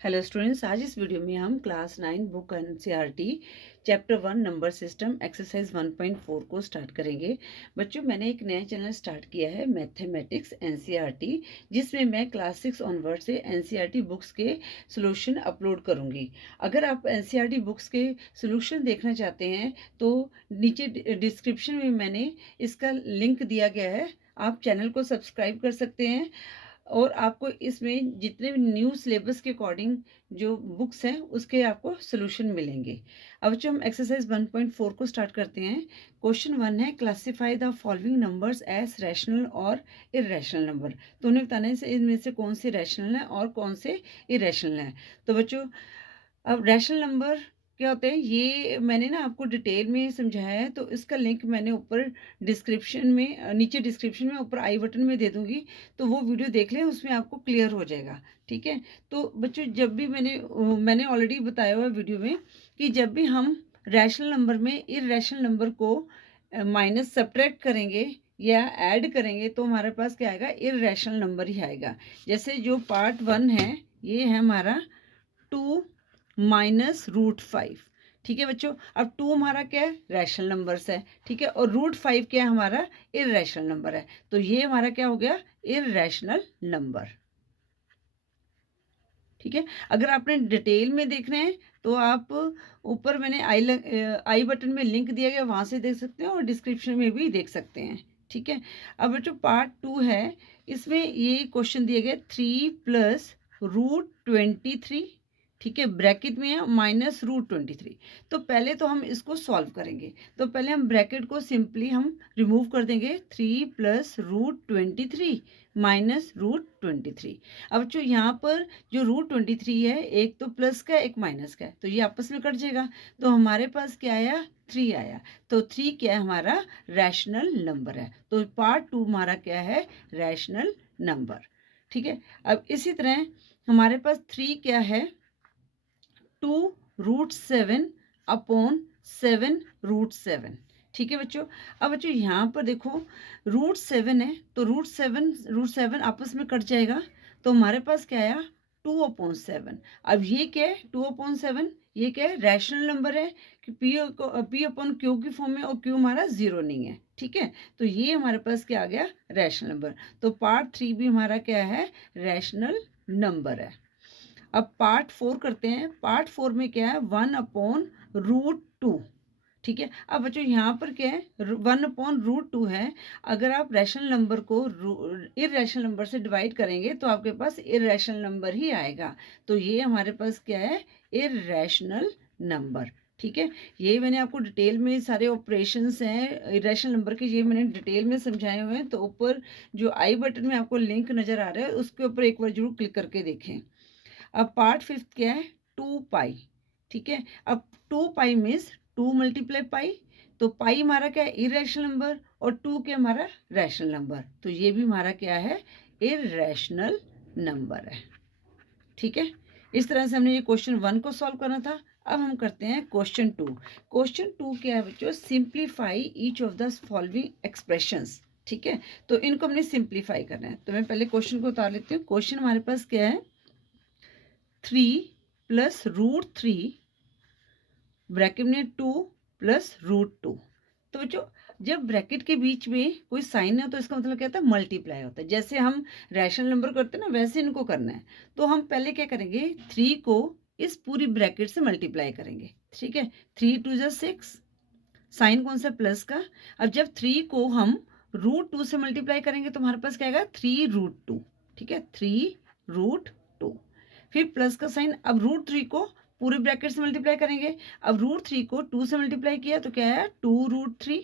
Hello students, आज इस video में हम class 9 book NCERT chapter 1 number system exercise 1.4 को स्टार्ट करेंगे। बच्चों, मैंने एक नया चैनल स्टार्ट किया है मैथमेटिक्स एनसीईआरटी, जिसमें मैं क्लास 6 ऑनवर्ड से एनसीईआरटी बुक्स के सॉल्यूशन अपलोड करूंगी। अगर आप एनसीईआरटी बुक्स के सॉल्यूशन देखना चाहते हैं तो नीचे डिस्क्रिप्शन में मैंने इसका लिंक दिया गया है, आप चैनल को सब्सक्राइब कर सकते हैं और आपको इसमें जितने भी न्यू सिलेबस के अकॉर्डिंग जो बुक्स हैं उसके आपको सोल्यूशन मिलेंगे। अब जो हम एक्सरसाइज 1.4 को स्टार्ट करते हैं। क्वेश्चन 1 है, classify the following numbers as rational और इरेशनल नंबर। तो उन्हें बताना है इनमें से कौन से रैशनल है और कौन से इरेशनल है। तो बच्चों, अब रैशनल नंबर क्या होते हैं ये मैंने ना आपको डिटेल में समझाया है, तो इसका लिंक मैंने ऊपर डिस्क्रिप्शन में नीचे डिस्क्रिप्शन में ऊपर आई बटन में दे दूंगी, तो वो वीडियो देख लें, उसमें आपको क्लियर हो जाएगा। ठीक है। तो बच्चों, जब भी मैंने ऑलरेडी बताया हुआ है वीडियो में कि जब भी हम रैशनल नंबर में इरेशनल नंबर को माइनस सब्ट्रैक्ट करेंगे या ऐड करेंगे तो हमारे पास क्या आएगा, इरेशनल नंबर ही आएगा। जैसे जो पार्ट 1 है, ये है हमारा 2 -√5। ठीक है बच्चों। अब 2 हमारा क्या है, रैशनल नंबर्स है। ठीक है। और √5 क्या है, हमारा इरेशनल नंबर है। तो ये हमारा क्या हो गया, इरेशनल नंबर। ठीक है। अगर आपने डिटेल में देखना है तो आप ऊपर मैंने आई बटन में लिंक दिया गया, वहां से देख सकते हैं और डिस्क्रिप्शन में भी देख सकते हैं। ठीक है। अब जो पार्ट 2 है, इसमें ये क्वेश्चन दिया गया 3 + √23। ठीक है, ब्रैकेट में है -√23। तो पहले तो हम इसको सॉल्व करेंगे। तो पहले हम ब्रैकेट को सिंपली हम रिमूव कर देंगे। 3 + √23 -√23। अब जो यहाँ पर जो √23 है, एक तो प्लस का एक माइनस का है, तो ये आपस में कट जाएगा। तो हमारे पास क्या आया, 3 आया। तो 3 क्या है, हमारा रैशनल नंबर है। तो पार्ट 2 हमारा क्या है, रैशनल नंबर। ठीक है। अब इसी तरह हमारे पास 3 क्या है, 2√7/7 ठीक है बच्चों। अब बच्चों यहाँ पर देखो, √7 है तो √7 आपस में कट जाएगा। तो हमारे पास क्या आया, 2/7। अब ये क्या है, 2/7, ये क्या है, रैशनल नंबर है कि P/Q की फॉर्म में, और Q हमारा 0 नहीं है। ठीक है। तो ये हमारे पास क्या आ गया, रैशनल नंबर। तो पार्ट 3 भी हमारा क्या है, रैशनल नंबर है। अब पार्ट 4 करते हैं। पार्ट 4 में क्या है, 1/√2। ठीक है। अब बच्चों यहाँ पर क्या है, 1/√2 है। अगर आप रैशनल नंबर को इरेशनल नंबर से डिवाइड करेंगे तो आपके पास इरेशनल नंबर ही आएगा। तो ये हमारे पास क्या है, इरेशनल नंबर। ठीक है। ये मैंने आपको डिटेल में सारे ऑपरेशंस हैं इरेशनल नंबर के, ये मैंने डिटेल में समझाए हुए हैं। तो ऊपर जो आई बटन में आपको लिंक नज़र आ रहा है, उसके ऊपर एक बार जरूर क्लिक करके देखें। अब पार्ट 5 क्या है, 2 पाई। ठीक है। अब 2 पाई मीन्स 2 × पाई। तो पाई हमारा क्या है, इरेशनल नंबर, और 2 क्या हमारा रैशनल नंबर। तो ये भी हमारा क्या है, इरेशनल नंबर है। ठीक है। इस तरह से हमने ये क्वेश्चन 1 को सॉल्व करना था। अब हम करते हैं क्वेश्चन 2। क्वेश्चन 2 क्या है बच्चों, simplify each of the following expressions. ठीक है। तो इनको हमने सिंप्लीफाई करना है। तो मैं पहले क्वेश्चन को उतार लेती हूँ। क्वेश्चन हमारे पास क्या है, 3 + √3 ब्रैकेट में 2 + √2। तो बच्चों, जब ब्रैकेट के बीच में कोई साइन है तो इसका मतलब क्या होता है, मल्टीप्लाई होता है। जैसे हम रैशनल नंबर करते हैं ना, वैसे इनको करना है। तो हम पहले क्या करेंगे, 3 को इस पूरी ब्रैकेट से मल्टीप्लाई करेंगे। ठीक है। 3 × 2 = 6, साइन कौन सा, प्लस का। अब जब 3 को हम √2 से मल्टीप्लाई करेंगे तो हमारे पास क्या आएगा, 3√2। ठीक है, 3√2। फिर प्लस का साइन। अब √3 को पूरे ब्रैकेट से मल्टीप्लाई करेंगे। अब √3 को 2 से मल्टीप्लाई किया तो क्या है, 2√3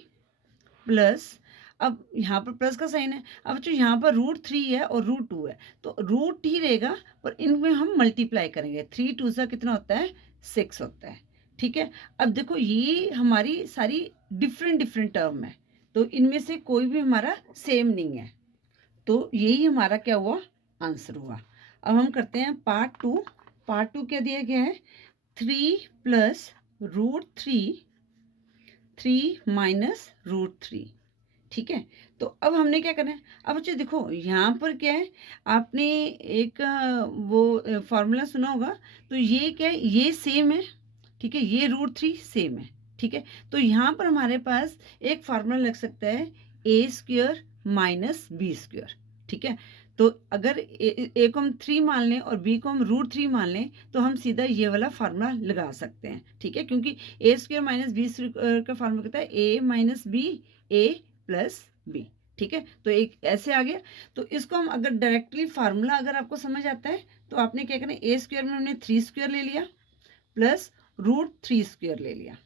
प्लस। अब यहाँ पर प्लस का साइन है। अब जो यहाँ पर √3 है और √2 है, तो रूट ही रहेगा, पर इनमें हम मल्टीप्लाई करेंगे। 3 × 2 = कितना होता है, 6 होता है। ठीक है। अब देखो, ये हमारी सारी डिफरेंट डिफरेंट टर्म है, तो इनमें से कोई भी हमारा सेम नहीं है। तो यही हमारा क्या हुआ, आंसर हुआ। अब हम करते हैं पार्ट 2। पार्ट 2 क्या दिया गया है, 3 + √3 3 - √3। ठीक है। तो अब हमने क्या करना है, अब बच्चों देखो यहाँ पर क्या है, आपने एक वो फार्मूला सुना होगा, तो ये क्या है, ये सेम है, ठीक है, ये √3 सेम है, ठीक है। तो यहाँ पर हमारे पास एक फार्मूला लग सकता है a² माइनस b², ठीक है। तो अगर ए को हम 3 मान लें और b को हम √3 मान लें, तो हम सीधा ये वाला फार्मूला लगा सकते हैं, ठीक है, क्योंकि a² माइनस b² का फार्मूला कहता है a minus b a plus b, ठीक है। तो एक ऐसे आ गया। तो इसको हम अगर डायरेक्टली फार्मूला अगर आपको समझ आता है, तो आपने क्या करना है, a² में हमने 3² ले लिया प्लस √3² ले लिया,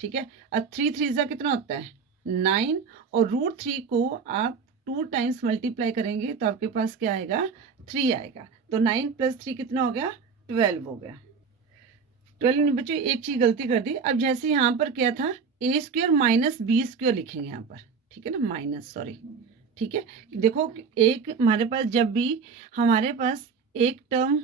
ठीक है। अब 3 3 जा कितना होता है 9, और √3 को आप 2 टाइम्स मल्टीप्लाई करेंगे तो आपके पास क्या आएगा 3 आएगा। तो 9 + 3 कितना हो गया 12 हो गया। 12 में बच्चों एक चीज गलती कर दी। अब जैसे यहाँ पर क्या था a² माइनस b² लिखेंगे यहाँ पर, ठीक है ना, माइनस, सॉरी, ठीक है। देखो एक हमारे पास जब भी हमारे पास एक टर्म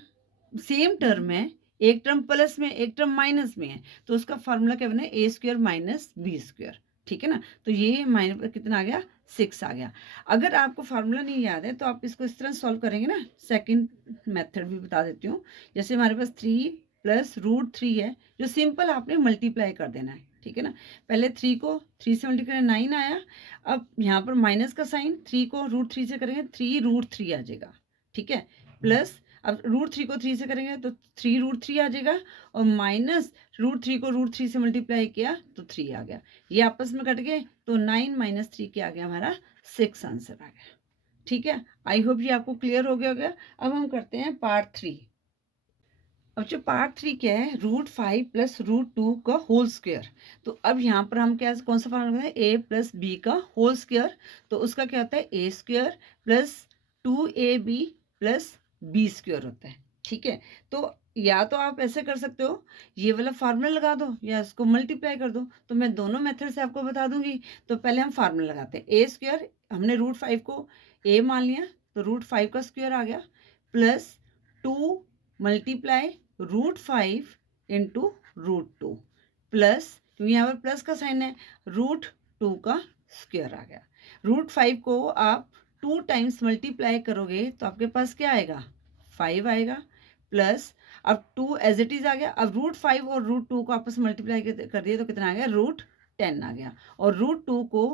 सेम टर्म है, एक टर्म प्लस में एक टर्म माइनस में है, तो उसका फार्मूला क्या बना है a² माइनस b², ठीक है ना। तो ये माइनस कितना आ गया 6 आ गया। अगर आपको फार्मूला नहीं याद है तो आप इसको इस तरह सॉल्व करेंगे ना। सेकंड मेथड भी बता देती हूँ। जैसे हमारे पास 3 + √3 है, जो सिंपल आपने मल्टीप्लाई कर देना है, ठीक है ना। पहले 3 को 3 से मल्टीप्लाई 9 आया। अब यहाँ पर माइनस का साइन, 3 को √3 से करेंगे 3√3 आ जाएगा, ठीक है, प्लस अब √3 को 3 से करेंगे तो 3√3 आ जाएगा, और माइनस √3 को √3 से मल्टीप्लाई किया तो 3 आ गया। ये आपस में कट गए, तो 9 - 3 क्या आ गया हमारा 6 आंसर आ गया, ठीक है। आई होप ये आपको क्लियर हो गया होगा। अब हम करते हैं पार्ट 3। अब जो पार्ट 3 क्या है, √5 + √2 का होल स्क्वायर। तो अब यहाँ पर हम क्या कौन सा फॉर्मूला है, a + b का होल स्क्वायर। तो उसका क्या होता है a² + 2ab + b² होता है, ठीक है। तो या तो आप ऐसे कर सकते हो, ये वाला फार्मूला लगा दो या इसको मल्टीप्लाई कर दो। तो मैं दोनों मेथड से आपको बता दूंगी। तो पहले हम फार्मूला लगाते हैं। a², हमने √5 को a मान लिया, तो √5 का स्क्वायर आ गया, प्लस 2 मल्टीप्लाई √5 × √2 प्लस, क्योंकि यहाँ पर प्लस का साइन है, √2 का स्क्वायर आ गया। √5 को आप 2 टाइम्स मल्टीप्लाई करोगे तो आपके पास क्या आएगा 5 आएगा, प्लस अब 2 एज इट इज आ गया। अब √5 और √2 को आपस में मल्टीप्लाई कर दिए तो कितना आ गया √10 आ गया, और √2 को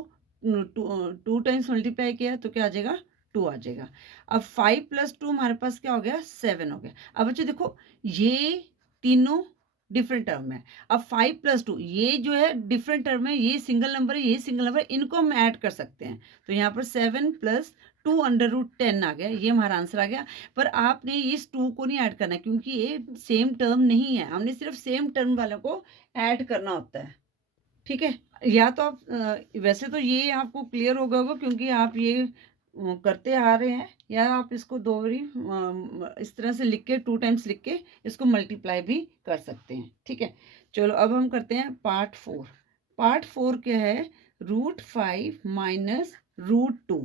2 टाइम्स मल्टीप्लाई किया तो क्या आ जाएगा 2 आ जाएगा। अब 5 + 2 हमारे पास क्या हो गया 7 हो गया। अब बच्चों देखो ये तीनों डिफरेंट टर्म है। अब 5 + 2 ये जो है डिफरेंट टर्म है, ये सिंगल नंबर है, ये सिंगल नंबर, इनको हम ऐड कर सकते हैं। तो यहाँ पर 7 + 2 √10 आ गया, ये हमारा आंसर आ गया। पर आपने इस 2 को नहीं ऐड करना, क्योंकि ये सेम टर्म नहीं है, हमने सिर्फ सेम टर्म वालों को ऐड करना होता है, ठीक है। या तो आप वैसे तो ये आपको क्लियर हो गया होगा, क्योंकि आप ये करते आ रहे हैं, या आप इसको 2 बारी इस तरह से लिख के 2 टाइम्स लिख के इसको मल्टीप्लाई भी कर सकते हैं, ठीक है। चलो अब हम करते हैं पार्ट 4। पार्ट 4 क्या है, √5 - √2,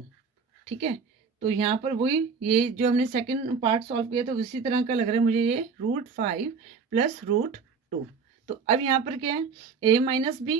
ठीक है। तो यहाँ पर वही ये जो हमने सेकंड पार्ट सॉल्व किया था उसी तरह का लग रहा है मुझे ये, √5 + √2। तो अब यहाँ पर क्या है a - b,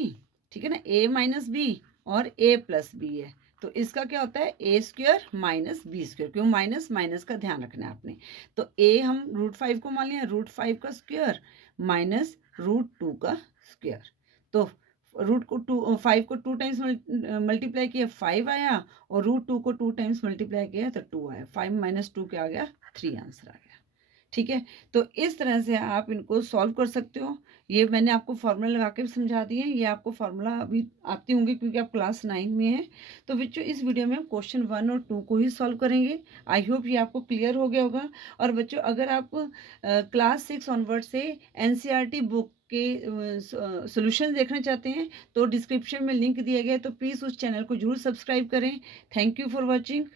ठीक है ना, a - b और a + b है। तो इसका क्या होता है a² माइनस b², क्यों माइनस माइनस का ध्यान रखना है आपने। तो a हम √5 को मान लिया, √5 का स्क्वायर माइनस √2 का स्क्वायर। तो √5 को 2 टाइम्स मल्टीप्लाई किया 5 आया, और √2 को 2 टाइम्स मल्टीप्लाई किया तो 2 आया। 5 - 2 क्या आ गया 3 आंसर आ गया, ठीक है। तो इस तरह से आप इनको सॉल्व कर सकते हो। ये मैंने आपको फार्मूला लगा के भी समझा दिए हैं, ये आपको फार्मूला अभी आती होंगी क्योंकि आप क्लास 9 में हैं। तो बच्चों इस वीडियो में हम क्वेश्चन 1 और 2 को ही सॉल्व करेंगे। आई होप ये आपको क्लियर हो गया होगा। और बच्चों अगर आप क्लास 6 ऑनवर्ड से एनसीईआरटी बुक के सॉल्यूशन देखना चाहते हैं तो डिस्क्रिप्शन में लिंक दिया गया है, तो प्लीज़ उस चैनल को जरूर सब्सक्राइब करें। Thank you for watching.